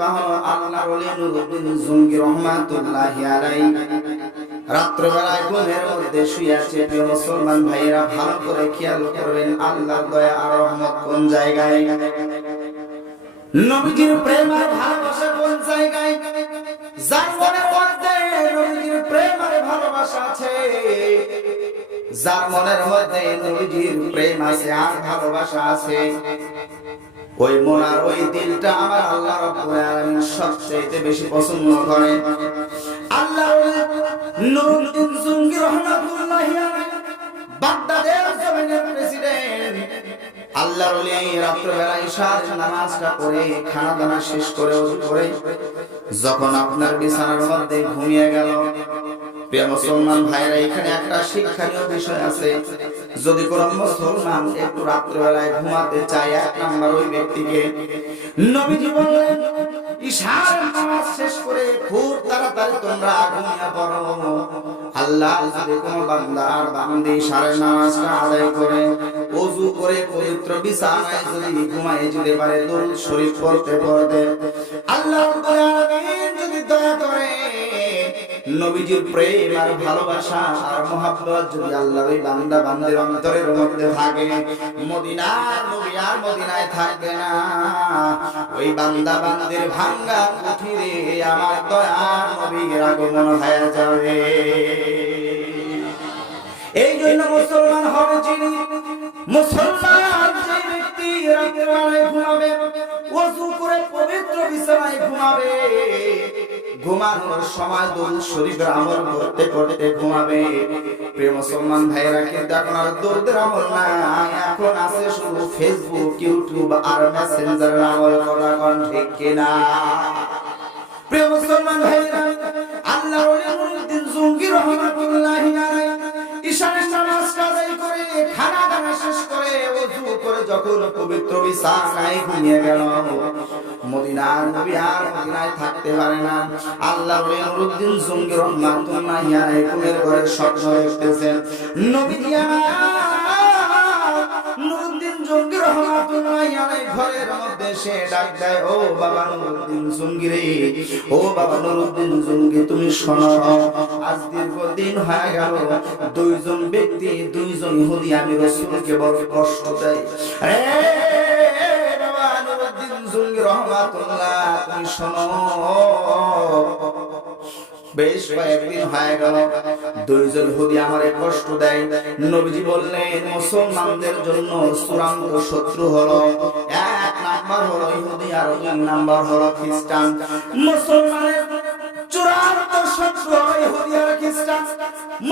পাহ আল্লাহর ওলি নুরউদ্দিন জঙ্গি রহমাতুল্লাহি আলাইহি রাত্রবেলায় ঘুমের মধ্যে শুয়ে আছে। প্রিয় মুসলমান ভাইরা, ভালো করে খেয়াল করবেন আল্লাহর দয়া আর রহমত কোন জায়গায়, নবীজির প্রেম আর ভালোবাসা কোন জায়গায়। যার মনের মধ্যে নবীজির প্রেম আর ভালোবাসা আছে, যার মনের মধ্যে নবীজির প্রেম আছে আর ভালোবাসা আছে, ওই মন আর ওই দিলটা আমার আল্লাহ রাব্বুল আলামিন সবচেয়ে বেশি পছন্দ করে। আল্লাহ নুরউদ্দিন জঙ্গি রাহমাতুল্লাহি আলাইহি বাগদাদের জমিনের প্রেসিডেন্ট, আল্লাহর ওলি রাত্রিবেলা ইশার নামাজটা পড়ে খানা দানা শেষ করে ওযু করে যখন আপনার বিছানার মধ্যে ঘুমিয়ে গেল। প্রিয় মুসলমান ভাইরা, এখানে একটা শিক্ষণীয় বিষয় আছে। যদি কোন মুসলমান একটু রাত্রিবেলায় ঘুমাতে চায়, এক নাম্বার ওই ব্যক্তিকে নবীজি বললেন ইশার নামাজ শেষ করে খুব তাড়াতাড়ি তোমরা ঘুমিয়ে পড়ো। আল্লাহ যদি কোন বান্দা আর বান্দি ইশারের নামাজটা আদায় করে ওযু করে পবিত্র বিছানায় যদি ঘুমায় যেতে পারে, দরুদ শরীফ পড়তে পড়তে আল্লাহ রাব্বুল আলামিন যদি দয়া করে, নবীজির প্রেম আর ভালোবাসা আর মহব্বত যদি আল্লাহর ওই বান্দা বান্দির অন্তরের মধ্যে থাকে, মদিনার নবী আর মদিনায় থাকবে না, ওই বান্দা বান্দির ভাঙ্গা কুঠিরে আমার দয়ার নবীর আগমন হয়ে যাবে। এই জন্য মুসলমান হবে যিনি, মুসলমান যে ব্যক্তি রাত্রিবেলায় ঘুমাবে, ওযু করে পবিত্র বিছানায় ঘুমাবে, ঘুমানোর সময় দরুদ শরীফের আমল করতে করতে ঘুমাবে। প্রিয় মুসলমান ভাইরা, কিন্তু এখন আর দরুদের আমল না, এখন আছে শুধু ফেসবুক, ইউটিউব আর মেসেঞ্জারের আমল করা, কোন ঠিক কিনা? প্রিয় মুসলমান ভাইরা, আল্লাহর ওলি নুরউদ্দিন জঙ্গি রাহমাতুল্লাহি আলাইহি ইশারের নামাজটা আদায় করে খানা দানা শেষ করে ওযু করে যখন পবিত্র বিছানায় ঘুমিয়ে গেল, মদিনার নবী আর মদিনায় থাকতে পারে না। আল্লাহর ওলি নুরউদ্দিন জঙ্গি রাহমাতুল্লাহি আলাইহি ঘুমের ঘরে স্বপ্ন দেখতেছেন, নবীজি নুরউদ্দিন জঙ্গি রাহমাতুল্লাহি আলাইহি ঘরের মধ্যে সে ডাক দেয়, ও বাবা নুরউদ্দিন জঙ্গি রে, ও বাবা নুরউদ্দিন জঙ্গি, তুমি শোনো, আজ দীর্ঘদিন হয়ে গেল দুইজন ব্যক্তি, দুইজন ইহুদি আমি রাসূলকে বড় কষ্ট দেয়। আরে বাবা নুরউদ্দিন জঙ্গি রাহমাতুল্লাহ, তুমি শোনো, বেশ কয়েকদিন হয়ে গেল দুইজন ইহুদি আমারে কষ্ট দেয়। নবীজি বললেন মুসলমানদের জন্য চূড়ান্ত শত্রু হলো এক নাম্বার হলো ইহুদি, আর দুই নাম্বার হলো খ্রিস্টান। মুসলমানের চূড়ান্ত শত্রু হলো ইহুদি আর খ্রিস্টান।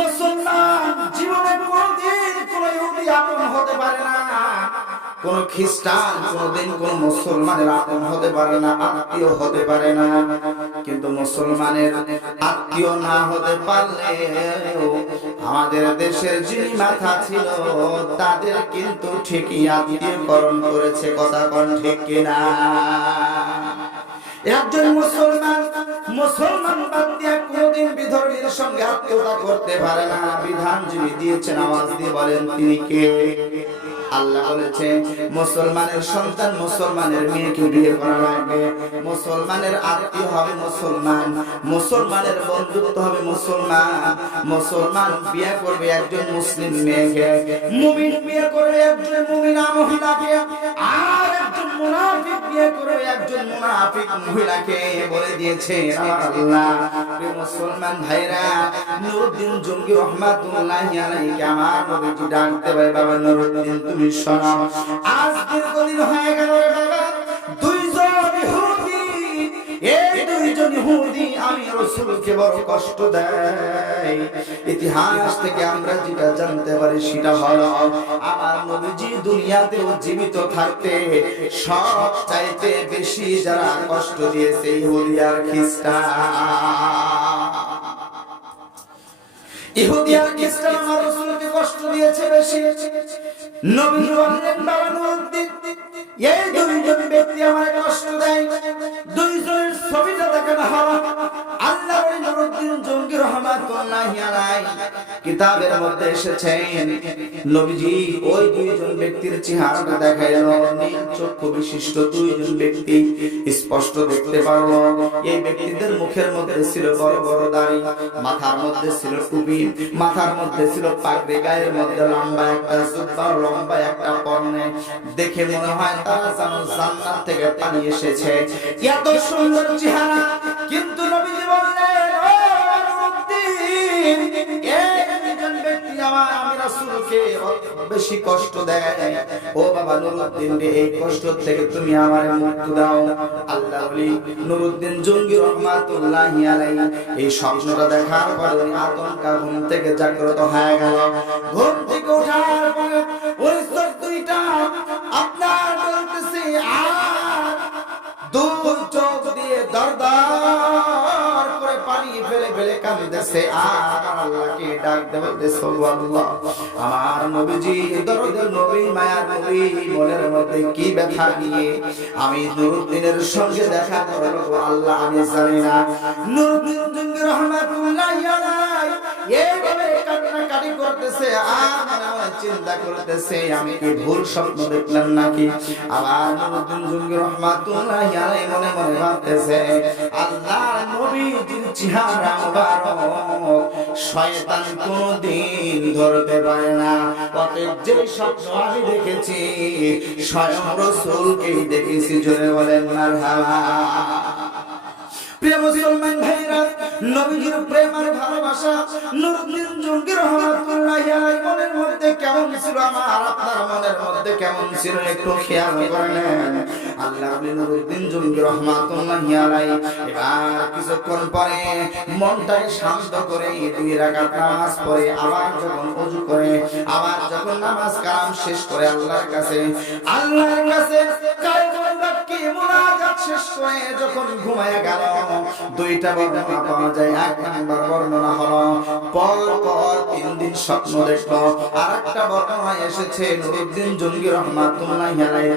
মুসলমান জীবনে কোনদিন কোন ইহুদি আপন হতে পারে না, কোন খ্রিস্টান কোনদিন কোন মুসলমানের আপন হতে পারে না, আত্মীয় হতে পারে না। কিন্তু মুসলমানের আত্মীয় না হতে পারলে আমাদের দেশের যিনি মাথা ছিল তাদের কিন্তু ঠিকই আত্মীয়করণ করেছে, কথা কোন ঠিক কিনা? একজন মুসলমান বাদ দিয়ে কোনদিন বিধর্মীর সঙ্গে আত্মীয়তা করতে পারে না। বিধান যিনি দিয়েছেন আওয়াজ দিয়ে বলেন তিনি কে? আল্লাহ বলেছে মুসলমানের সন্তান মুসলমানের মেয়েকে বিয়ে করা লাগবে, মুসলমানের আত্মীয় হবে মুসলমান, মুসলমানের বন্ধুত্ব হবে মুসলমান। মুসলমান বিয়ে করবে একজন মুসলিম মেয়েকে, মুমিন বিয়ে করবে একজন মুমিনা মহিলাকে, আর একজন মুনাফিক বিয়ে করবে একজন মুনাফিক মহিলাকে। বলে দিয়েছে আমার আল্লাহ। মুসলমান ভাইরা, নুরউদ্দিন জঙ্গি রাহমাতুল্লাহি আলাইহি আমার নবীজি ডাকতে ভাই, বাবা নুরউদ্দিন তুমি শোনো, আজ দীর্ঘদিন হয়ে গেল বাবা, দুইজন ইহুদি, এই দুইজন ইহুদি আমি রাসূলকে বড় কষ্ট দেয়। ইতিহাস থেকে আমরা যেটা জানতে পারি সেটা হলো আমার নবীজি দুনিয়াতেও জীবিত থাকতে সব চাইতে বেশি যারা কষ্ট দিয়েছে ইহুদি আর খ্রিস্টান। ইহুদি আর খ্রিস্টান আমার রাসূলকে কষ্ট দিয়েছে বেশি। নবী বললেন বাবা নুরউদ্দিন, এই দুইজন ব্যক্তি আমার কষ্ট দেয়, দুইজনের ছবিটা দেখানো হলো। আল্লাহর নুরউদ্দিন জঙ্গি রাহমাতুল্লাহি আলাইহি কিতাবের মধ্যে এসেছেন নবীজি ওই দুইজন ব্যক্তির চেহারাটা দেখাইল। নীল চক্ষু বিশিষ্ট দুইজন ব্যক্তি স্পষ্ট দেখতে পারলো। এই ব্যক্তিদের মুখের মধ্যে ছিল বড় বড় দাড়ি, মাথার মধ্যে ছিল টুপি, মাথার মধ্যে ছিল পাগড়ি, গায়ের মধ্যে লম্বা একটা জুব্বা, লম্বা একটা পরনে। দেখে মনে হয় তারা যেন জান্নাত থেকে পালিয়ে এসেছে, এত সুন্দর চেহারা। কিন্তু নবীজি বললেন, ও নুরউদ্দিন, এই দুইজন ব্যক্তি আমি রাসূলকে বেশি কষ্ট দেয়। ও বাবা নুরউদ্দিন রে, এই কষ্ট থেকে তুমি আমারে মুক্তি দাও। আল্লাহ ওলি নুরউদ্দিন জঙ্গি রহমাতুল্লাহি আলাইহি এই স্বপ্নটা দেখার পরে আতঙ্কা ঘুম থেকে জাগ্রত হয়ে গেল। ঘুম থেকে ওঠার পরে ওই দুইটা আপনার বলতেছে, আর দুই চোখ দিয়ে দরদর করে পানি ফেলে ফেলে কাঁদতেছে, আর আল্লাহকে ডাক দেবে সুবহানাল্লাহ। আমার নবীজি দরদের নবী, মায়ার নবী, মনের মধ্যে কি ব্যথা নিয়ে আমি নুরউদ্দিনের সঙ্গে দেখা করব আল্লাহ আমি জানি না। নুরউদ্দিন জঙ্গি রহমাতুল্লাহি আলাইহি এইভাবে কান্নাকাটি করতেছে, আর মনে মনে চিন্তা করতেছে আমি কি ভুল স্বপ্ন দেখলাম নাকি। আবার নুরউদ্দিন জঙ্গি রহমাতুল্লাহি আলাইহি মনে মনে ভাবতেছে, আল্লাহর নবীজির চেহারা মুবারক শয়তান কোনদিন ধরতে পারে না। অতএব যে স্বপ্ন আমি দেখেছি স্বয়ং রাসূলকেই দেখেছি। জোরে বলেন মারহাবা। প্রিয় মুসলমান ভাইরা, নবীজির প্রেম আর ভালোবাসা নুরউদ্দিন জঙ্গি রহমাতুল্লাহি আলাইহি মনের মধ্যে কেমন ছিল, আমার আপনার মনের মধ্যে কেমন ছিল একটু খেয়াল করেন। আল্লাহ নুরউদ্দিন জঙ্গি রহমাতুল্লাহি আলাইহি এবার কিছুক্ষণ পরে মনটাকে শান্ত করে 2 রাকাত নামাজ পড়ে, আবার যখন ওযু করে, আবার যখন নামাজ কালাম শেষ করে আল্লাহর কাছে কায়দাবাক্যে মুনাজাত শেষ করে যখন ঘুমায় গেল, 2টা বর্ণনা পাওয়া যায়। 1 নাম্বার বর্ণনা হলো পর 3 দিন স্বপ্ন দেখলো। আরেকটা বর্ণনা এসেছে নুরউদ্দিন জঙ্গি রহমাতুল্লাহি আলাইহি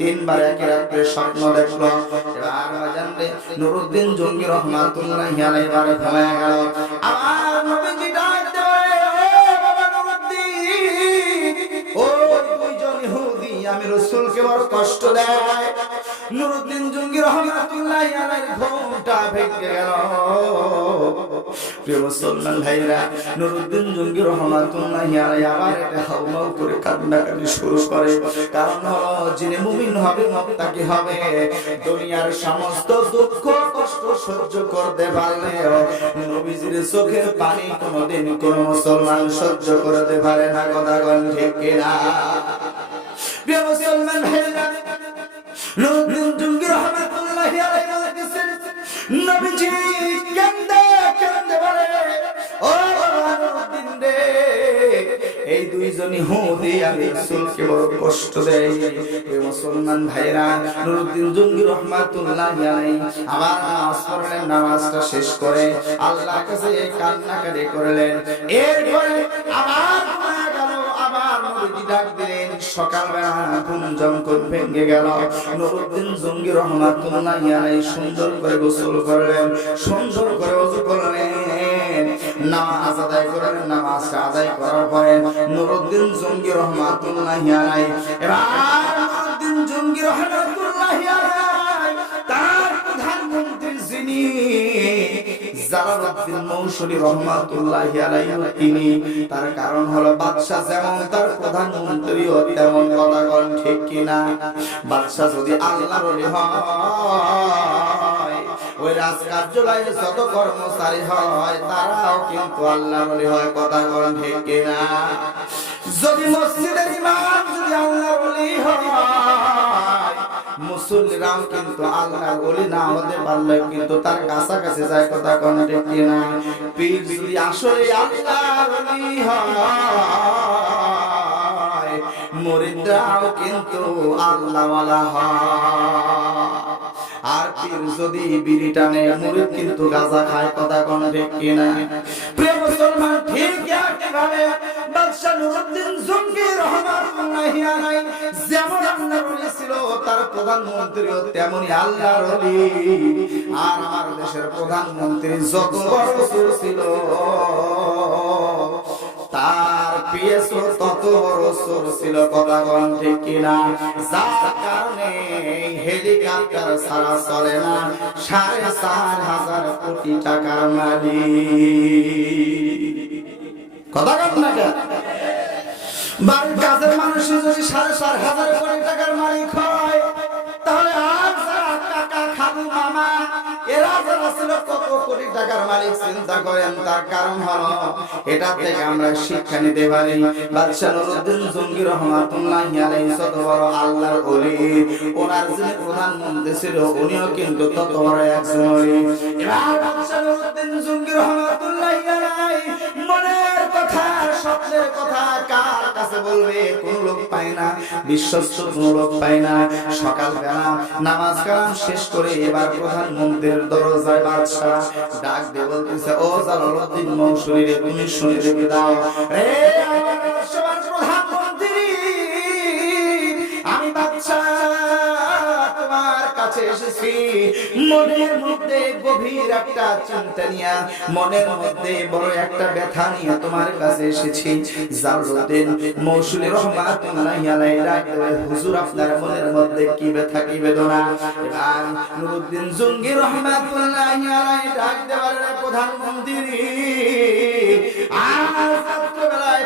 3বার একই রাতে স্বপ্ন দেখলো। এবার জানলে নুরউদ্দিন জঙ্গি রহমাতুল্লাহি আলাইহি বারে ঘুমায় গেল। আমার নবীজি ডাক দেয়, ও বাবা নুরউদ্দিন, ও দুইজন ইহুদি আমি রাসূলকে বড় কষ্ট দেয়। নুরউদ্দিন জঙ্গি রহমাতুল্লাহি আলাইহি ঘুমটা ভেঙে গেল। প্রিয় মুসলমান ভাইরা, নুরউদ্দিন জঙ্গি রহমাতুল্লাহি আলাইহি আবার এটা হাউমাউ করে কান্নাকাটি শুরু করে। কারণ হলো যিনি মুমিন হবে মুত্তাকি হবে, দুনিয়ার সমস্ত দুঃখ কষ্ট সহ্য করতে পারলে নবীজির চোখের পানি কোনোদিন কোন মুসলমান সহ্য করতে পারে না। কথা কোন ঠিক কিনা? প্রিয় মুসলমান ভাইরা, নুরউদ্দিন জঙ্গি রহমাতুল্লাহি আলাইহি বলেছেন, নবীজি কান্দে কান্দে বলে, ও নুরউদ্দিন রে, এই দুইজন ইহুদি আমি রাসূলকে বড় কষ্ট দেয়। এই মুসলমান ভাইরা, নুরউদ্দিন জঙ্গি রহমাতুল্লাহি আলাইহি আবার নামাজ পড়লেন, নামাজটা শেষ করে আল্লাহর কাছে কান্নাকাটি করলেন। এরপরে আবার ঘুমায় গেল। আবার নবীজি ডাক দিলেন। সকালবেলা ঘুম যখন ভেঙে গেল, নুরউদ্দিন জঙ্গি রহমাতুল্লাহি আলাইহি সুন্দর করে গোসল করলেন, সুন্দর করে ওযু করলেন, নামাজ আদায় করলেন। নামাজ আদায় করার পরে নুরউদ্দিন জঙ্গি রহমাতুল্লাহি আলাইহি এবার নুরউদ্দিন জঙ্গি রহমাতুল্লাহি আলাইহি তার প্রধানমন্ত্রী যিনি জালালউদ্দিন মৌসুমী রহমাতুল্লাহি আলাইহি তিনি, তার কারণ হলো বাদশা যেমন তার প্রধানমন্ত্রীও তেমন। কথা কোন ঠিক কিনা? বাদশা যদি আল্লাহর ওলি হয়, ওই রাজকার্যালয়ে যত কর্মচারী হয় তারাও কিন্তু আল্লাহর ওলি হয়। কথা কোন ঠিক কিনা? যদি মসজিদের ইমাম যদি আল্লাহর ওলি হয়, মুসল্লিরাও কিন্তু আল্লাহর ওলি না হতে পারলে কিন্তু তার কাছাকাছি যায়। কথা কোন ঠিক কিনা? পীর যদি আসলে আল্লাহর ওলি হয়, মুরিদরাও কিন্তু আল্লাহওয়ালা হয়। আর পীর যদি বিড়ি টানে, মুরিদ কিন্তু গাঁজা খায়। কথা কোন ঠিক কিনা? প্রিয় মুসলমান, ঠিক একইভাবে বাদশা নুরউদ্দিন জঙ্গি রহমাতুল্লাহি আলাইহি যেমন আল্লাহর ওলি ছিল, তার প্রধানমন্ত্রীও তেমনি আল্লাহর ওলি। আর আমার দেশের প্রধানমন্ত্রী যত বড় ছিল তার পিএসও তত বড় চোর ছিল, কথা বলেন ঠিক কিনা? যার কারণে হেলিকপ্টার ছাড়া চলে না, 4,500 কোটি টাকার মালিক। কথা বলেন না কেন? বাড়ির কাজের মানুষ যদি 4,500 কোটি টাকার মালিক হয়, তাহলে আর যারা কাকা খালু মামা এরা যারা ছিল কত কোটি টাকার মালিক চিন্তা করেন। তার কারণ হলো এটা থেকে আমরা শিক্ষা নিতে পারি। বাদশা নুরউদ্দিন জঙ্গি রহমাতুল্লাহি আলাইহি যত বড় আল্লাহর ওলি, ওনার যিনি প্রধানমন্ত্রী ছিল উনিও কিন্তু তত বড় একজন ওলি। এবার বাদশা নুরউদ্দিন জঙ্গি রহমাতুল্লাহি আলাইহি মনের কথা স্বপ্নের কথা কার কাছে বলবে? কোন লোক পায় না, বিশ্বস্ত কোন লোক পায় না। সকালবেলা নামাজ কালাম শেষ করে এবার প্রধানমন্ত্রীর দরজায় বাদশা ডাক দিয়ে বলতেছে, ও জালালউদ্দিন মৌসুমী রে, তুমি শুনে রেখে দাও, রে আমার সবার প্রধানমন্ত্রী, আমি বাদশা তোমার কাছে এসেছি মনের মধ্যে গভীর একটা চিন্তা নিয়ে, মনের মধ্যে বড় একটা ব্যথা নিয়ে তোমার কাছে এসেছি। জালালউদ্দিন মৌসুমী রহমাতুল্লাহি আলাইহি ডাক দেবে, হুজুর আপনার মনের মধ্যে কি ব্যথা কি বেদনা? এবার নুরউদ্দিন জঙ্গি রহমাতুল্লাহি আলাইহি ডাক দেবার, প্রধানমন্ত্রী আজ রাত্রিবেলায়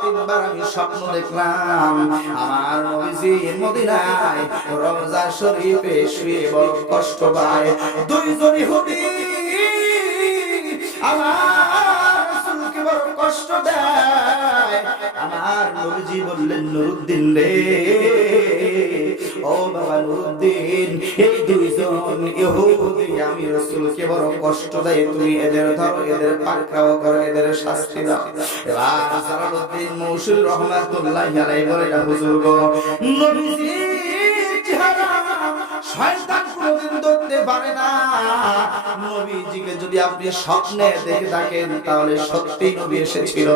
তিনবার আমি স্বপ্ন দেখলাম আমার নবীজি মদিনায় রওজা শরীফে শুয়ে বড় কষ্ট পায়, দুইজন ইহুদি আমার রাসূলকে বড় কষ্ট দেয়। আমার নবীজি বললেন, নুরউদ্দিন রে, ও বাবা নুরউদ্দিন, এই দুইজন ইহুদি আমি রাসূলকে বড় কষ্ট দেয়, তুমি এদের ধরো, এদের পাকড়াও করো, এদের শাস্তি দাও। এবার জালালউদ্দিন মৌসুমী রহমাতুল্লাহি আলাইহি বলে, হুজুর গো, নবীজির চেহারা শয়তান কোনদিন ধরতে পারে না। নবীজিকে যদি আপনি স্বপ্নে দেখে থাকেন তাহলে সত্যি নবী এসেছিল।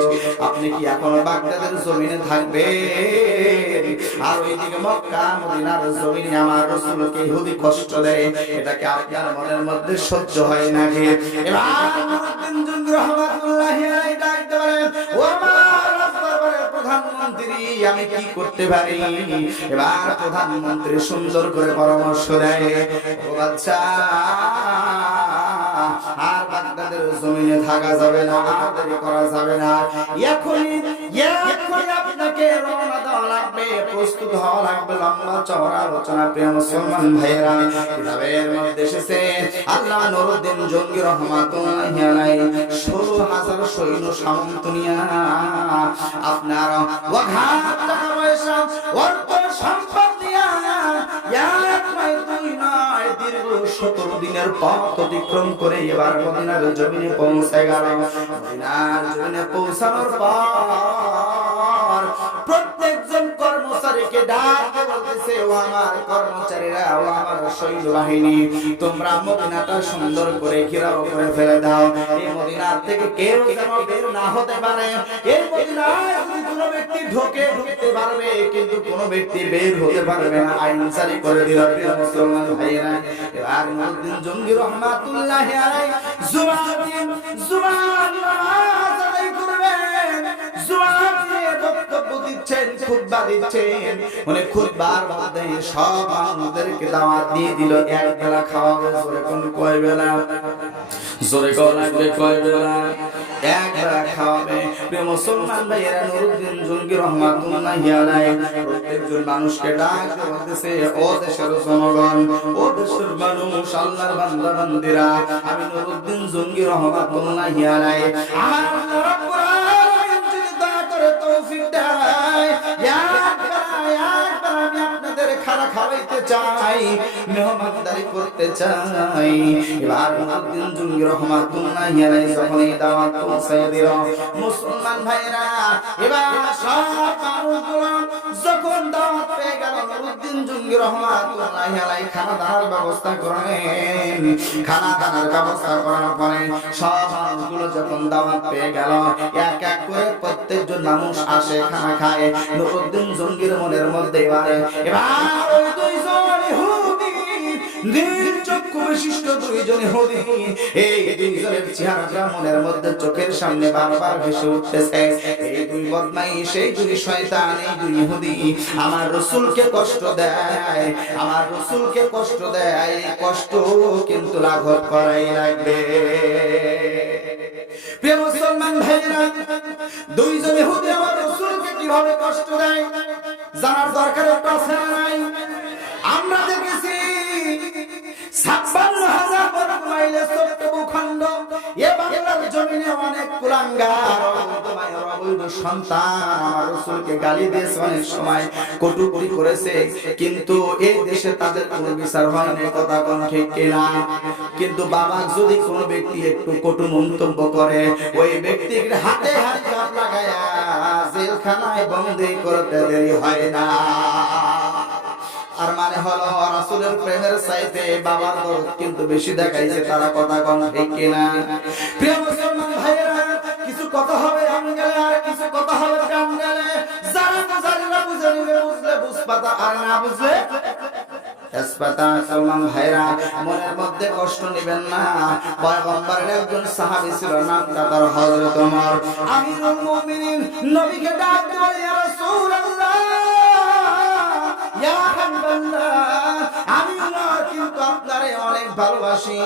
আপনি কি এখন বাগদাদের জমিনে থাকবেন? আর ওইদিকে মক্কা মদিনার জমিনে আমার রাসূলকে ইহুদি কষ্ট দেয়, এটাকে আপনার মনের মধ্যে সহ্য হয় নাকি? এবার নুরউদ্দিন জঙ্গি রহমাতুল্লাহি আলাইহি ডাক দেন, ও আমার দরবারের প্রধানমন্ত্রী, আমি কি করতে পারি? এবার প্রধানমন্ত্রী সুন্দর করে পরামর্শ দেয়, ও বাদশা, আর বাগদাদের জমিনে থাকা যাবে না, আর দেরি করা যাবে না, এখনই আপনাকে রওনা দেওয়া লাগবে, প্রস্তুত হওয়া লাগবে। লম্বা চওড়া আলোচনা প্রিয় মুসলমান ভাইয়েরা, কিতাবের মধ্যে এসেছে আল্লাহ নুরউদ্দিন জঙ্গি রহমাতুল্লাহি আলাইহি 16,000 সৈন্য সামন্ত নিয়ে আপনার ওয়াঘাত টাকা পয়সা অর্থ সম্পদ নিয়ে এক নয় দুই নয় দীর্ঘ 17 দিনের পথ অতিক্রম করে এবার মদিনার জমিনে পৌঁছে গেল। মদিনার জমিনে পৌঁছানোর পর প্রত্যেকজন কর্মচারীকে ডাকে বলতেছে, ও আমার কর্মচারীরা, ও আমার সৈন্যবাহিনী, তোমরা মদিনাটা সুন্দর করে ঘেরাও করে ফেলে দাও। এই মদিনার থেকে কেউ যেন বের না হতে পারে। এই মদিনায় যদি কোনো ব্যক্তি ঢুকতে পারবে, কিন্তু কোনো ব্যক্তি বের হতে পারবে না, আইন জারি করে দিল প্রিয় মুসলমান ভাইয়েরা। এবার নুরউদ্দিন জঙ্গি রহমাতুল্লাহি আলাইহি জুমান নামাজ আদায় করবেন, জুমান দিয়ে বক্তব্য দিচ্ছেন, খুতবা দিচ্ছেন। উনি খুতবার মধ্যে সব মানুষদেরকে দাওয়াত দিয়ে দিল, এক বেলা খাওয়াবে। জোরে কোন কয় বেলা? জোরে কোন লাগবে কয় বেলা? এক বেলা খাওয়াবে। প্রিয় মুসলমান ভাইয়েরা, নুরউদ্দিন জঙ্গি রহমাতুল্লাহি আলাইহি প্রত্যেকজন মানুষকে ডাক দিতেছে, ও দেশের জনগণ, ও দেশের মানুষ, আল্লাহর বান্দা বান্দিরা, আমি নুরউদ্দিন জঙ্গি রহমাতুল্লাহি আলাইহি আমার আল্লাহ রাব্বুল আলামিন যদি দয়া করে তৌফিক দেয়, একবার আমি আপনাদের খানা খাওয়াইতে চাই, মেহমানদারি করতে চাই। এবার নুরউদ্দিন জঙ্গি রহমাতুল্লাহি আলাইহি যখন এই দাওয়াত পৌঁছায় দিল, মুসলমান ভাইরা, এবার সব মানুষগুলো যখন দাওয়াত পেয়ে গেল, নুরউদ্দিন জঙ্গি রহমাতুল্লাহি আলাইহি খানা দানার ব্যবস্থা করেন। খানা দানার ব্যবস্থা করার পরে সব মানুষগুলো যখন দাওয়াত পেয়ে গেল, এক এক করে প্রত্যেকজন মানুষ আসে, খানা খায়। নুরউদ্দিন জঙ্গির মনের মধ্যে এবার ওই দুইজন ইহুদি নীল চক্ষু বিশিষ্ট দুইজন ইহুদি, এই দুইজনের চেহারাটা মনের মধ্যে চোখের সামনে বারবার ভেসে উঠতেছে। এই দুই বদমাইশ, এই দুই শয়তান, এই দুই ইহুদি আমার রাসূলকে কষ্ট দেয়, আমার রাসূলকে কষ্ট দেয়। কষ্ট কিন্তু লাঘব করাই লাগবে। প্রিয় মুসলমান ভাইরা, দুইজন ইহুদি আমার রাসূলকে কিভাবে কষ্ট দেয় জানার দরকার একটা আছে না নাই? আমরা দেখেছি ৫৬,০০০ বর্গ মাইলের ছোট্ট ভূখণ্ড, এ বাংলার জমিনে অনেক কুলাঙ্গার অবৈধ সন্তান আমার রাসূলকে গালি দিয়েছে, অনেক সময় কটূক্তি করেছে, কিন্তু এই দেশে তাদের কোনো বিচার হয় না। কথা কোন ঠিক কিনা? কিন্তু বাবা যদি কোনো ব্যক্তি একটু কটু মন্তব্য করে, ওই ব্যক্তির হাতে হাত লাগায়া জেলখানায় বন্দী করতে দেরি হয় না। আর মানে হলো রাসূলের প্রেমের চাইতে বাবার দরদ কিন্তু বেশি দেখাইছে তারা। কথা কোন ঠিক কিনা? প্রিয় মুসলমান ভাইরা, কিছু কথা হবে আঙ্গেলে, আর কিছু কথা হবে কাঙ্গেলে। যারা বুঝারিরা বুঝে নিবে, বুঝলে বুঝপাতা, আর না বুঝলে তেজপাতা। মুসলমান ভাইরা, মনের মধ্যে কষ্ট নেবেন না। পয়গম্বরের একজন সাহাবী ছিল, নামটা তার হযরত ওমর। আমিরুল মুমিনিন নবীকে ডাক দিয়ে বলে, ইয়া রাসূলুল্লাহ, ইয়া হাবিবাল্লাহ, আমি ওমর কিন্তু আপনারে অনেক ভালোবাসি,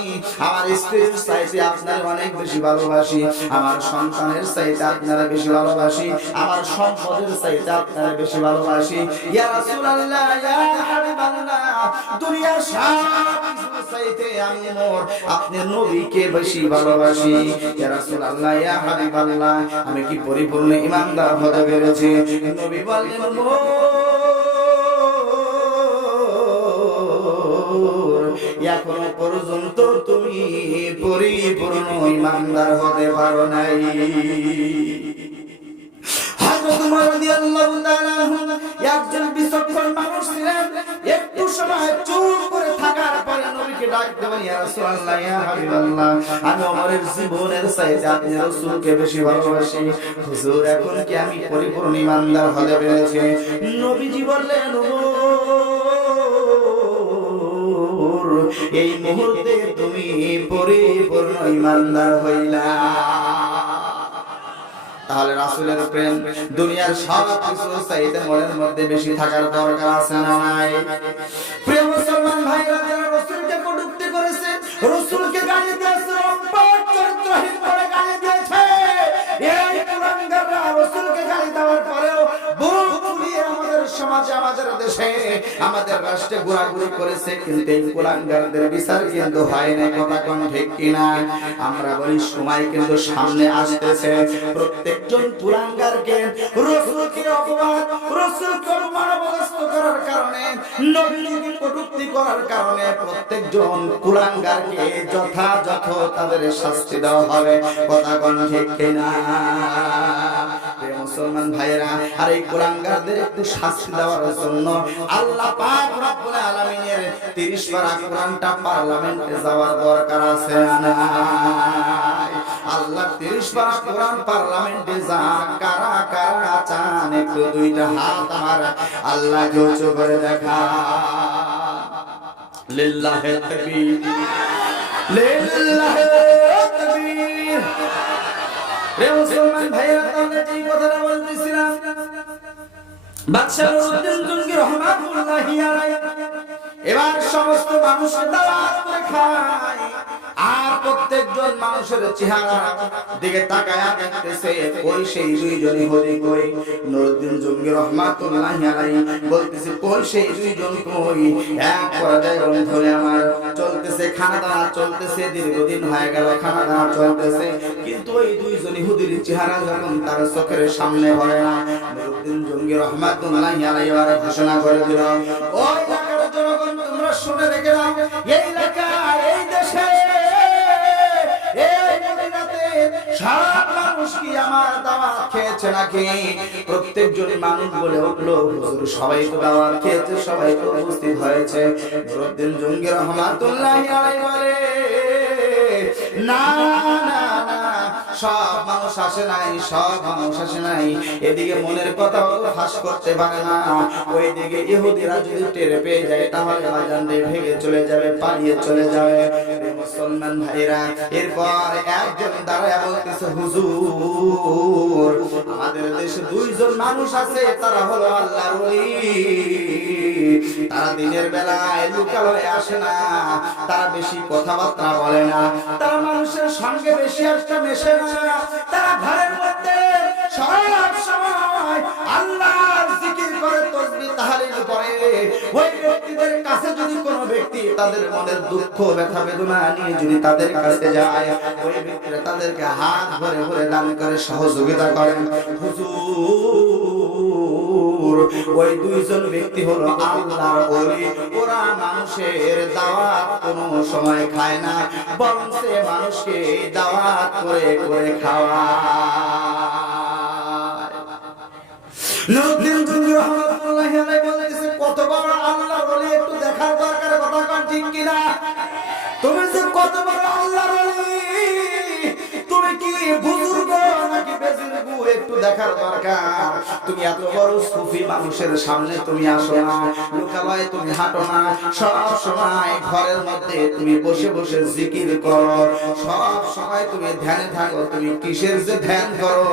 আমার স্ত্রীর চাইতে আপনারে অনেক বেশি ভালোবাসি, আমার সন্তানের চাইতে আপনারে বেশি ভালোবাসি, আমার সম্পদের চাইতে আপনারে বেশি ভালোবাসি। ইয়া রাসূলুল্লাহ, ইয়া হাবিবাল্লাহ, দুনিয়ার সব কিছুর চাইতে আমি ওমর আপনার নবীকে বেশি ভালোবাসি। ইয়া রাসূলুল্লাহ, ইয়া হাবিবাল্লাহ, আমি কি পরিপূর্ণ ঈমানদার হতে পেরেছি? নবী বললেন, এখনো পর্যন্ত তুমি পরিপূর্ণ ঈমানদার হতে পারো নাই। হযরত ওমর রাদিয়াল্লাহু তাআলা আনহু একজন বিচক্ষণ মানুষ ছিলেন। একটু সময় চুপ করে থাকার পরে নবীকে ডাক দেবেন, ইয়া রাসূলুল্লাহ, ইয়া হাবিবাল্লাহ, আমি ওমরের জীবনের চাইতে আপনি রাসূলকে বেশি ভালোবাসি। হুজুর, এখন কি আমি পরিপূর্ণ ঈমানদার হতে পেরেছি? নবীজি বললেন, এই মুহূর্তে তুমি পরিপূর্ণ ঈমানদার হইলা। তাহলে রাসূলের প্রেম দুনিয়ার সব কিছু চাইতে মনের মধ্যে বেশি থাকার দরকার আছে না নাই? প্রিয় মুসলমান ভাইরা, যারা রাসূলকে কটূক্তি করেছে, রাসূলকে গালি দিয়েছে, রম্পট চরিত্রহীন করে গালি দিয়েছে, এই কুলাঙ্গাররা রাসূলকে গালি দেওয়ার পরেও বুক ফুলিয়ে আমাদের সমাজে, আমাদের দেশে, আমাদের রাষ্ট্রে ঘোরাঘুরি করেছে, কিন্তু এই কুলাঙ্গারদের বিচার কিন্তু হয় না। কথা কোন ঠিক কিনা? আমরা বলি সময় কিন্তু সামনে আসতেছে, প্রত্যেকজন কুলাঙ্গারকে রাসূলকে অপমান, রাসূলকে অপমানগ্রস্ত করার কারণে, নবীকে কটূক্তি করার কারণে প্রত্যেকজন কুলাঙ্গারকে যথাযথ তাদের শাস্তি দেওয়া হবে। কথা কোন ঠিক কিনা? মুসলমান ভাইরা, আর এই কুলাঙ্গারদের একটু শাস্তি দেওয়ার জন্য আল্লাহ পাক রব্বুল আলামিনের 30 পারা কোরআনটা পার্লামেন্টে যাওয়ার দরকার আছে না? আল্লাহ 30 পারা কোরআন পার্লামেন্টে যা, কারা কারা চান একটু দুইটা হাত আমার আল্লাহকে উঁচু করে দেখা। লিল্লাহি তাকবীর, লিল্লাহি তাকবীর। রে মুসলমান ভাইরা, তাহলে এই কথাটা বলতেছিলাম, বাদশা নুরউদ্দিন জঙ্গি রহমাতুল্লাহি আলাইহি এবার সমস্ত মানুষকে দাওয়াত করে খায়, আর প্রত্যেকজন মানুষের চেহারা দিকে তাকায়া দেখতেছে, ওই সেই দুইজন ইহুদি কই? নুরউদ্দিন জঙ্গি রহমাতুল্লাহি আলাইহি বলতেছে, কই সেই দুইজন কই? এক পর্যায়ে ধরে আমার চলতেছে খানা দানা, চলতেছে দীর্ঘদিন হয়ে গেল খানা দানা চলতেছে, কিন্তু ওই দুইজন ইহুদির চেহারা যখন তার চোখের সামনে পড়ে না, নুরউদ্দিন জঙ্গি রহমাতুল্লাহি আলাইহি ঘোষণা করে দিল, ওই এলাকার জনগণ তোমরা শুনে রেখে নাও, এই এলাকা, এই দেশে, এই মদিনাতে সব মানুষ কি আমার দাওয়াত খেয়েছে নাকি? প্রত্যেকজন মানুষ বলে উঠলো, হুজুর সবাই তো দাওয়াত খেয়েছে, সবাই তো উপস্থিত হয়েছে। নুরউদ্দিন জঙ্গি রহমাতুল্লাহি আলাইহি বলে, না না না, সব মানুষ আসে নাই, সব মানুষ আসে নাই। এদিকে মনের কথা ফাঁস করতে পারে না, ওইদিকে ইহুদিরা যদি টের পেয়ে যায় তাহলে বাজানরে ভেঙে চলে যাবে, পালিয়ে চলে যাবে। মুসলমান ভাইরা, এরপর একজন দাঁড়ায় বলতেছে, হুজুর আমাদের দেশে দুইজন মানুষ আছে, তারা হলো আল্লাহর ওলি। তারা দিনের বেলায় লোকালয়ে আসে না, তারা বেশি কথাবার্তা বলে না, তারা মানুষের সঙ্গে বেশি একটা মেশে না, তারা ঘরের মধ্যে সব সময় আল্লাহর জিকির করে, তাসবিহ তাহলিল করে। ওই ব্যক্তিদের কাছে যদি কোনো ব্যক্তি তাদের মনের দুঃখ ব্যথা বেদনা নিয়ে যদি তাদের কাছে যায়, ওই ব্যক্তিরা তাদেরকে হাত ভরে ভরে দান করে, সহযোগিতা করেন। হুজুর ওই দুইজন ব্যক্তি হলো আল্লাহর ওলি। ওরা মানুষের দাওয়াত কোনো সময় খায় না, বরং সে মানুষকে দাওয়াত করে করে খাওয়ায়। নুরউদ্দিন জুঙ্গি রাহমাতুল্লাহি আলাইহি বলেছে, কত বড় আল্লাহর ওলি একটু দেখার দরকার, কথা কোন ঠিক কিনা? তুমি যে কত বড় আল্লাহর ওলি, তুমি কি বুজুর্গ নাকি বেজুর্গ একটু দেখার দরকার। তুমি এত বড় সুফি মানুষের সামনে তুমি আসো না, লোকালয়ে তুমি হাঁটো না, সব সময় ঘরের মধ্যে তুমি বসে বসে জিকির করো, সব সময় তুমি ধ্যানে থাকো। তুমি কিসের যে ধ্যান করো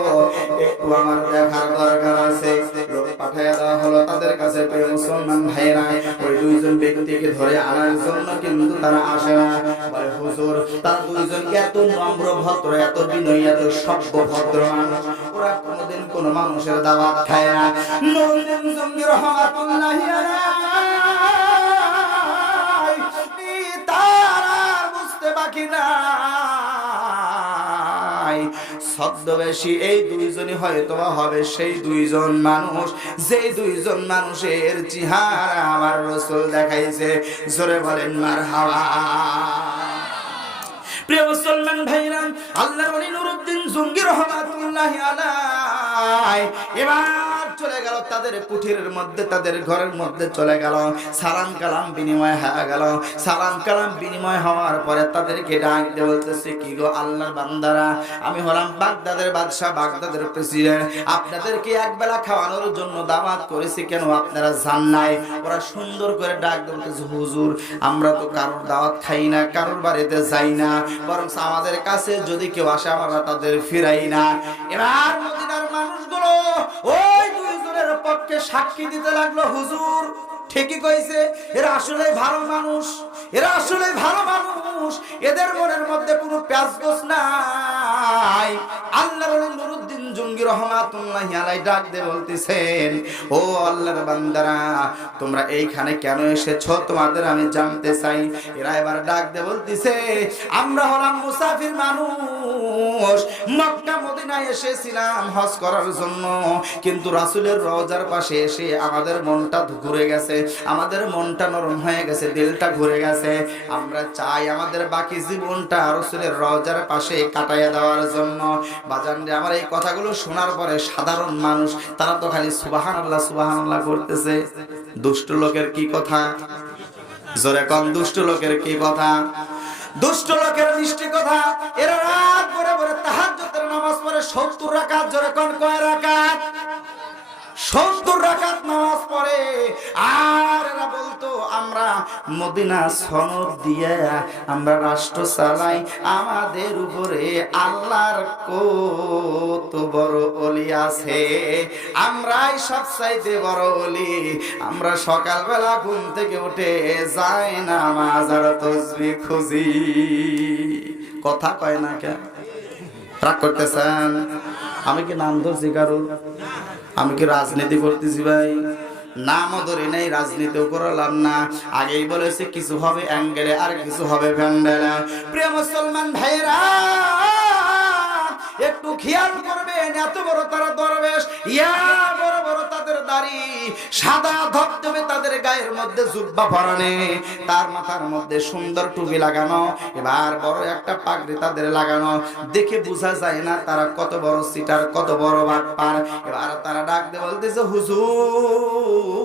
একটু আমার দেখার দরকার আছে। লোক পাঠিয়ে দেওয়া হলো তাদের কাছে। প্রিয় মুসলমান ভাইরা, ওই দুইজন ব্যক্তিকে ধরে আনার জন্য কিন্তু তারা আসে না। বলে, হুজুর তারা দুইজন এত নম্র ভদ্র, এত বিনয়ী, এত সভ্য ভদ্র মানুষ, ওরা কোনোদিন কোন মানুষের দাওয়াত খায় না। নুরউদ্দিন জুঙ্গি রাহমাতুল্লাহি আলাইহি তারা বুঝতে বাকি নাই, ছদ্মবেশী এই দুইজনই হয়তো হবে সেই দুইজন মানুষ, যেই দুইজন মানুষের চেহারা আমার রাসূল দেখাইছে। জোরে বলেন মারহাবা। প্রিয় মুসলমান ভাইরা, আল্লাহর ওলি নুরউদ্দিন জুঙ্গি রাহমাতুল্লাহি আলাইহি এবার চলে গেল তাদের কুঠিরের মধ্যে, তাদের ঘরের মধ্যে চলে গেল। সালাম কালাম বিনিময় হয়ে গেল। সালাম কালাম বিনিময় হওয়ার পরে তাদেরকে ডাক দিয়ে বলতেছে, কি গো আল্লাহর বান্দারা, আমি হলাম বাগদাদের বাদশা, বাগদাদের প্রেসিডেন্ট, আপনাদেরকে একবেলা খাওয়ানোর জন্য দাওয়াত করেছি, কেন আপনারা যান নাই? ওরা সুন্দর করে ডাক দিয়ে বলতেছে, হুজুর আমরা তো কারোর দাওয়াত খাই না, কারোর বাড়িতে যাই না, বরং আমাদের কাছে যদি কেউ আসে আমরা তাদের ফিরাই না। এবার মদিনার মানুষগুলো ওই দুইজনের পক্ষে সাক্ষী দিতে লাগলো, হুজুর ঠিকই কইছে, এরা আসলে ভালো মানুষ, এরা আসলে ভালো মানুষ, এদের মনের মধ্যে কোনো প্যাঁচগোছ নাই। আল্লাহর ওলি নুরউদ্দিন জুঙ্গি রাহমাতুল্লাহি আলাইহি ডাক দিয়ে বলতেছেন, ও আল্লাহর বান্দারা, তোমরা এইখানে কেন এসেছো তোমাদের আমি জানতে চাই। এরা এবার ডাক দিয়ে বলতেছে, আমরা হলাম মুসাফির মানুষ, মক্কা মদিনায় এসেছিলাম হজ করার জন্য, কিন্তু রাসূলের রওজার পাশে এসে আমাদের মনটা ঘুরে গেছে, আমাদের মনটা নরম হয়ে গেছে, দিলটা ঘুরে গেছে। আমরা চাই আমাদের বাকি জীবনটা রাসূলের রওজার পাশে কাটাইয়া দেওয়ার জন্য। বাজান রে, আমার এই কথাগুলো শোনার পরে সাধারণ মানুষ তারা তো খালি সুবহানাল্লাহ সুবহানাল্লাহ করতেছে। দুষ্ট লোকের কি কথা, জোরে কোন দুষ্ট লোকের কি কথা, দুষ্ট লোকের মিষ্টি কথা। এরা রাত ভরে ভরে তাহাজ্জুদের নামাজ পড়ে 70 রাকাত, জোরে কোন কয় রাকাত? 70 রাকাত নামাজ পড়ে। আর এরা বলতো আমরা মদিনা সনদ দিয়ে আমরা রাষ্ট্র চালাই, আমাদের উপরে আল্লাহর কত বড় ওলি আছে, আমরাই সবচাইতে বড় ওলি। আমরা সকালবেলা ঘুম থেকে উঠে যাই নামাজ আর তাসবিহ খুঁজি। কথা কয় না কেন? রাগ করতেছেন? আমি কি নাম ধরছি কারোর? আমি কি রাজনীতি করতেছি ভাই? নামও ধরে নাই, রাজনীতিও করলাম না। আগেই বলেছি কিছু হবে অ্যাঙ্গেলে আর কিছু হবে প্যান্ডেলে। প্রিয় মুসলমান ভাইরা, একটু খেয়াল করবেন, এত বড় তারা দরবেশ, ইয়া বড় বড় তাদের দাড়ি, সাদা ধবধবে তাদের গায়ের মধ্যে জুব্বা পরানে, তার মাথার মধ্যে সুন্দর টুপি লাগানো, এবার বড় একটা পাগড়ি তাদের লাগানো, দেখে বোঝা যায় না তারা কত বড় সিটার, কত বড় বাটপার। এবার তারা ডাক দিয়ে বলতেছে, হুজুর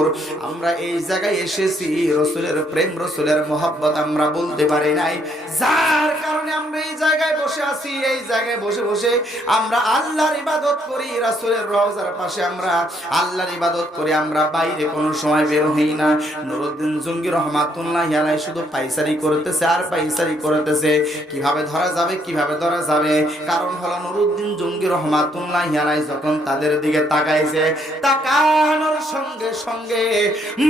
হুজুর আমরা এই জায়গায় এসেছি রাসূলের প্রেম রাসূলের মহব্বত আমরা বলতে পারি নাই, যার কারণে আমরা এই জায়গায় বসে আছি। এই জায়গায় বসে বসে আমরা আল্লাহর ইবাদত করি, রাসূলের রওজার পাশে আমরা আল্লাহর ইবাদত করি, আমরা বাইরে কোনো সময় বের হই না। নুরউদ্দিন জঙ্গি রহমাতুল্লাহি আলাইহি শুধু পাইসারি করতেছে আর পাইসারি করতেছে। কিভাবে ধরা যাবে, কিভাবে ধরা যাবে? কারণ হলো নুরউদ্দিন জঙ্গি রহমাতুল্লাহি আলাইহি যখন তাদের দিকে তাকাইছে, তাকানোর সঙ্গে সঙ্গে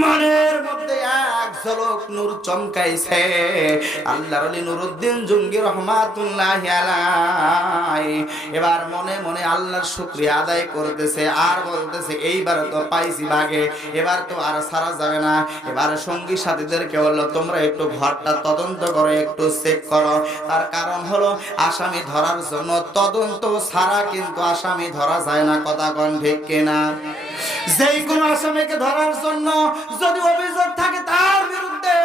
মনের মধ্যে এক ঝলক নূর চমকাইছে। আল্লাহর ওলি নুরউদ্দিন জঙ্গি রহমাতুল্লাহি আলাইহি এবার মনে মনে আল্লাহর শুকরিয়া আদায় করতেছে আর বলতেছে এইবার তো পাইছি ভাগে, এবার তো আর ছাড়া যাবে না। এবার সঙ্গী সাথীদেরকে বললো তোমরা একটু ঘরটা তদন্ত করো, একটু চেক করো। তার কারণ হলো আসামি ধরার জন্য তদন্ত ছাড়া কিন্তু আসামি ধরা যায় না, কথা কোন ঠিক কিনা? যেই কোনো আসামিকে ধরার জন্য যদি অভিযোগ থাকে তার বিরুদ্ধে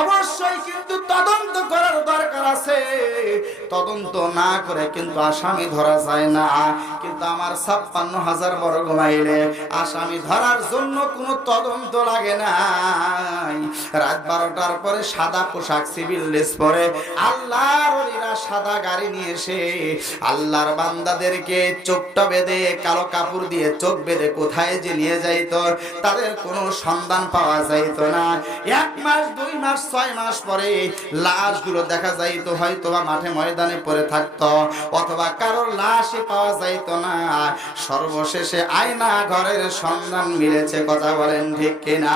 অবশ্যই কিন্তু তদন্ত করার দরকার আছে। তদন্ত না করে কিন্তু আসামি ধরা যায় না। কিন্তু আমার ৫৬,০০০ বর্গ মাইলে আসামি ধরার জন্য কোনো তদন্ত লাগে না। রাত ১২টার পরে সাদা পোশাক সিভিল ড্রেস পরে আল্লাহর ওলিরা সাদা গাড়ি নিয়ে এসে আল্লাহর বান্দাদেরকে চোখটা বেঁধে কালো কাপড় দিয়ে চোখ বেঁধে কোথায় যে নিয়ে যাইতো তাদের কোনো সন্ধান পাওয়া যাইত না। ১ মাস ২ মাস ৬ মাস পরে লাশগুলো দেখা যাইতো হয়তো বা মাঠে ময়দানে পড়ে থাকতো, অথবা কারোর লাশই পাওয়া যাইত না। সর্বশেষে আয়না ঘরের সন্ধান মিলেছে, কথা বলেন ঠিক কিনা?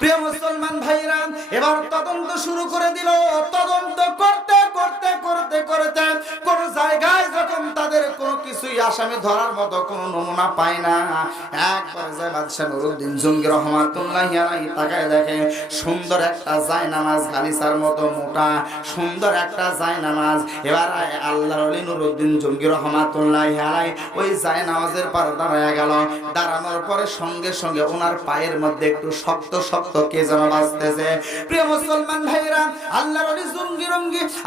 প্রিয় মুসলমান ভাইরা, এবার তদন্ত শুরু করে দিল। তদন্ত করতে করতে করতে করতে কোন জায়গায় যখন তাদের কোনো কিছুই আসামি ধরার মতো কোনো নমুনা পায় না, এক পর্যায়ে বাদশা নুরউদ্দিন জঙ্গি রহমাতুল্লাহি আলাইহি তাকায় দেখে সুন্দর একটা জায়নামাজ, গালিচার মতো মোটা সুন্দর একটা জায়নামাজ। এবার আল্লাহর ওলি নুরউদ্দিন জঙ্গি রহমাতুল্লাহি আলাইহি ওই জায়নামাজের পার দাঁড়ায় গেল। দাঁড়ানোর পরে সঙ্গে সঙ্গে ওনার পায়ের মধ্যে একটু শক্ত শক্ত কে যেন বাজতেছে। প্রিয় মুসলমান ভাইরা, আল্লাহর ওলি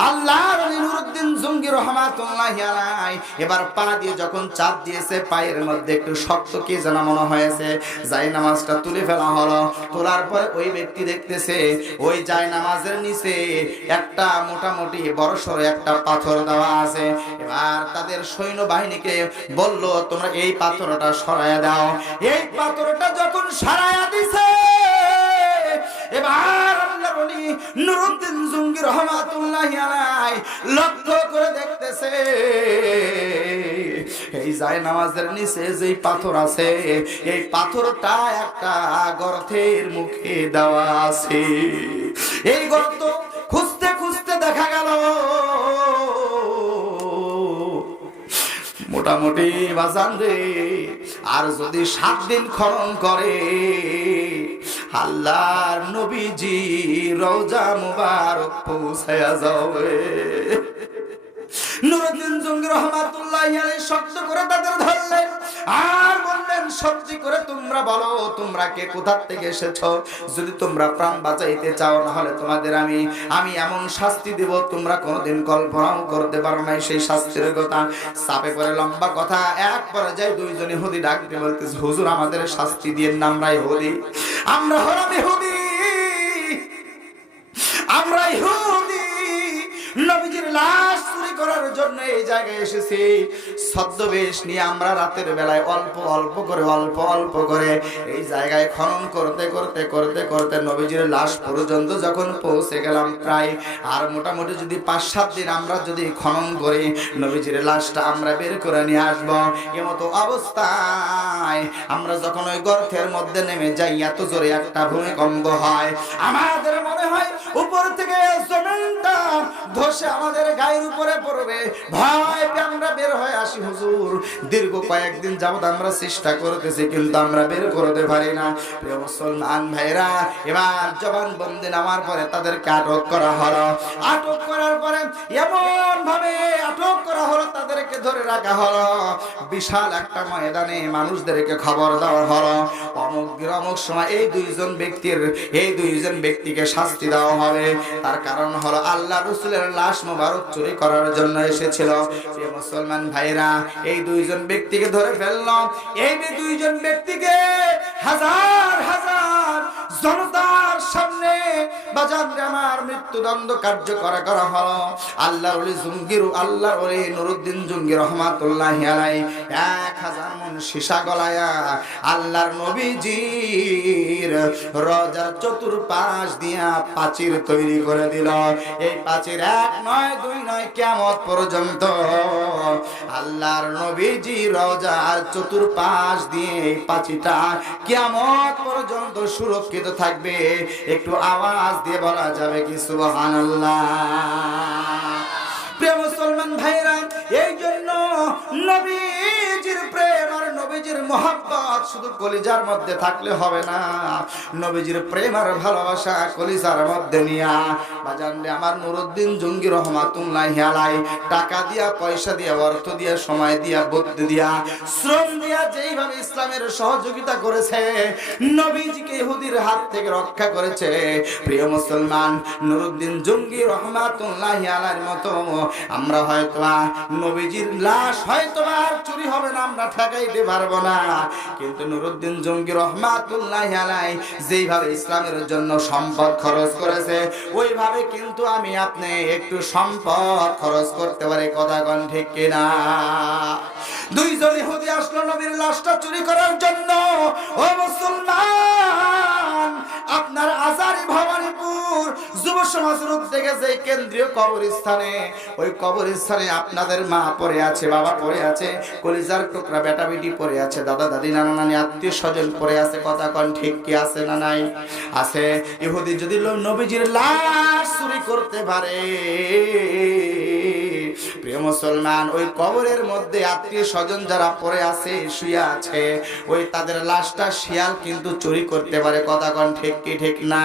আল্লাহর ওলি নুরউদ্দিন জঙ্গি রহমাতুল্লাহি আলাইহি এবার পা দিয়ে যখন চাপ দিয়েছে পায়ের মধ্যে একটু শক্ত কে যেন মনে হয়েছে। জায়নামাজটা তুলে ফেলা হলো। তোলার পর ওই ব্যক্তি দেখতেছে ওই জায়নামাজের নিচে একটা মোটামুটি বড়সড় একটা পাথর দেওয়া আছে। এবার তাদের সৈন্যবাহিনীকে বলল তোমরা এই পাথরটা সরাইয়া দাও। এই পাথরটা যখন সরাইয়া দিছে এবার আল্লাহর ওলি নুরউদ্দিন জঙ্গি রহমাতুল্লাহি আলাইহি লক্ষ্য করে দেখতেছে এই জায়নামাজের নিচে যেই পাথর আছে এই পাথরটা একটা গর্তের মুখে দেওয়া আছে। এই গর্ত খুঁজতে খুঁজতে দেখা গেল মোটামুটি বাজান রে আর যদি ৭ দিন খনন করে আল্লাহর নবীজি রওজা মুবারক পৌঁছায়া যাবে। নুরউদ্দিন জঙ্গি রহমাতুল্লাহি আলাইহি শক্ত করে তাদের ধরলেন আর বললেন সত্যি করে তোমরা বলো তোমরা কে কোথা থেকে এসেছো। যদি তোমরা প্রাণ বাঁচাইতে চাও না হলে তোমাদের আমি এমন শাস্তি দেব তোমরা কোনোদিন কল্পনাও করতে পারো না সেই শাস্তির কথা। চাপে পড়ে লম্বা কথা এক পর্যায়ে দুইজন ইহুদি ডাক দিয়ে বলতেছে হুজুর আমাদের শাস্তি দিয়ে আমরা ইহুদি, আমরা হলাম ইহুদি, আমরা ইহুদি নবীজির লাশ চুরি করার জন্য এই জায়গায় এসেছি। ছদ্মবেশ নিয়ে আমরা রাতের বেলায় অল্প অল্প করে এই জায়গায় খনন করতে করতে করতে করতে নবীজির লাশ পর্যন্ত যখন পৌঁছে গেলাম প্রায় আর মোটামুটি যদি ৫-৭ দিন আমরা যদি খনন করি নবীজির লাশটা আমরা বের করে নিয়ে আসবো। এমতো অবস্থায় আমরা যখন ওই গর্তের মধ্যে নেমে যাই এত জোরে একটা ভূমিকম্প হয় আমাদের মনে হয় উপর থেকে জমিনটা ধসে আমাদের গায়ের উপরে পড়বে। ভয় পেয়ে আমরা বের হয়ে আসি হুজুর। দীর্ঘ কয়েকদিন যাবত আমরা চেষ্টা করতেছি কিন্তু আমরা বের করতে পারি না। প্রিয় মুসলমান ভাইরা এবার জবানবন্দি নেওয়ার পরে তাদেরকে আটক করা হলো। আটক করার পরে এমন ভাবে আটক করা হলো তাদেরকে ধরে রাখা হলো বিশাল একটা ময়দানে। মানুষদেরকে খবর দেওয়া হলো অমুক সময় এই দুইজন ব্যক্তিকে শাস্তি দেওয়া হবে। তার কারণ হলো আল্লাহ রাসূলের লাশ মোবারক চুরি করার জন্য এসেছিল। প্রিয় মুসলমান ভাইরা, এই দুইজন ব্যক্তিকে ধরে ফেলল। এই দুইজন ব্যক্তিকে হাজার হাজার জনতার সামনে বাজারে আমার মৃত্যুদণ্ড কার্যকর করা হলো। আল্লাহর ওলি আল্লাহর ওলি নুরউদ্দিন জঙ্গি রহমাতুল্লাহি আলাইহি 1000 মণ সীসা গলায়া আল্লাহর নবীজির রওজার চতুর্পাশ দিয়া প্রাচীর তৈরি করে দিল। এই প্রাচীর 1 নয় 2 নয় কিয়ামত পর্যন্ত আল্লাহর নবীজি রওজার চতুর্পাশ দিয়ে এই প্রাচীরটা কিয়ামত পর্যন্ত সুরক্ষিত থাকবে। একটু আওয়াজ দিয়ে বলা যাবে কি সুবহানাল্লাহ? প্রিয় মুসলমান ভাইরা, এই জন্য নবীজির প্রেম আর নবীজির মহব্বত শুধু কলিজার মধ্যে থাকলে হবে না, নবীজির প্রেম আর ভালোবাসা কলিজার মধ্যে নিয়া বাজানরে আমার নুরউদ্দিন জঙ্গি রহমাতুল্লাহি আলাইহি টাকা দিয়া, পয়সা দিয়া, অর্থ দিয়া, সময় দিয়া, বুদ্ধি দিয়া, শ্রম দিয়া যেইভাবে ইসলামের সহযোগিতা করেছে, নবীজিকে ইহুদির হাত থেকে রক্ষা করেছে। প্রিয় মুসলমান, নুরউদ্দিন জঙ্গি রহমাতুল্লাহি আলাইহির মতো আমরা হয়তো নবীজির লাশ হয়তো আর চুরি হবে না, আমরা ঠেকাইতে পারবো না, কিন্তু নুরউদ্দিন জঙ্গি রহমাতুল্লাহি আলাইহি যেইভাবে ইসলামের জন্য সম্পদ খরচ করেছে, ওইভাবে কিন্তু আমি আপনি একটু সম্পদ খরচ করতে পারি। কথা কোন ঠিক কিনা? দুইজন ইহুদি আসলো নবীর লাশটা চুরি করার জন্য। ও মুসলমান, আপনার আজারি ভবানীপুর যুব সমাজ রোড থেকে যে কেন্দ্রীয় কবরস্থানে, ওই কবরস্থানে আপনাদের মা পড়ে আছে, বাবা পড়ে আছে, কলিজার টুকরা বেটা বেটি পড়ে আছে, দাদা দাদি, নানা নানি, আত্মীয় স্বজন পড়ে আছে। কথা কোন ঠিক কি আছে না নাই? আছে। ইহুদি যদি নবীজির লাশ চুরি করতে পারে, প্রিয় মুসলমান, ওই কবরের মধ্যে আত্মীয় স্বজন যারা পড়ে আছে, শুয়ে আছে, ওই তাদের লাশটা শিয়াল কিন্তু চুরি করতে পারে। কথা কোন ঠিক কি ঠিক না?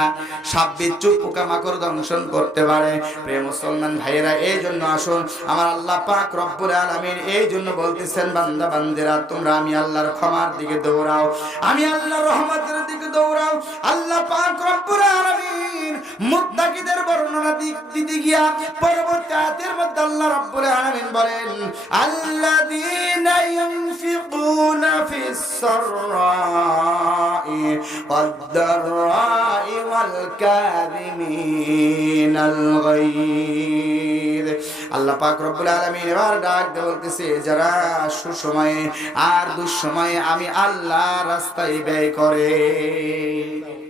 সাপ বিচ্ছু পোকামাকড় দংশন করতে পারে। প্রিয় মুসলমান ভাইয়েরা, এই জন্য আসুন, আমার আল্লাহ পাক রব্বুল আলামিন এই জন্য বলতেছেন, বান্দা বান্দিরা তোমরা আমি আল্লাহর ক্ষমার দিকে দৌড়াও, আমি আল্লাহর রহমতের দিকে দৌড়াও। আল্লাহ পাক রব্বুল আলামিন মুত্তাকিদের বর্ণনা দিতে গিয়া পরবর্তী আয়াতের মধ্যে আল্লাহ রব্বুল আলামিন বলেন, আল্লাযীনা ইউনফিকুনা ফিস সাররাই ওয়াদ-দাররাই ওয়াল কাযিমিনাল গায়য। আল্লাহ পাক রব্বুল আলামিন এবার ডাক দিয়ে বলতেছে, যারা সুসময়ে আর দুঃসময়ে আমি আল্লাহ রাস্তায় ব্যয় করে।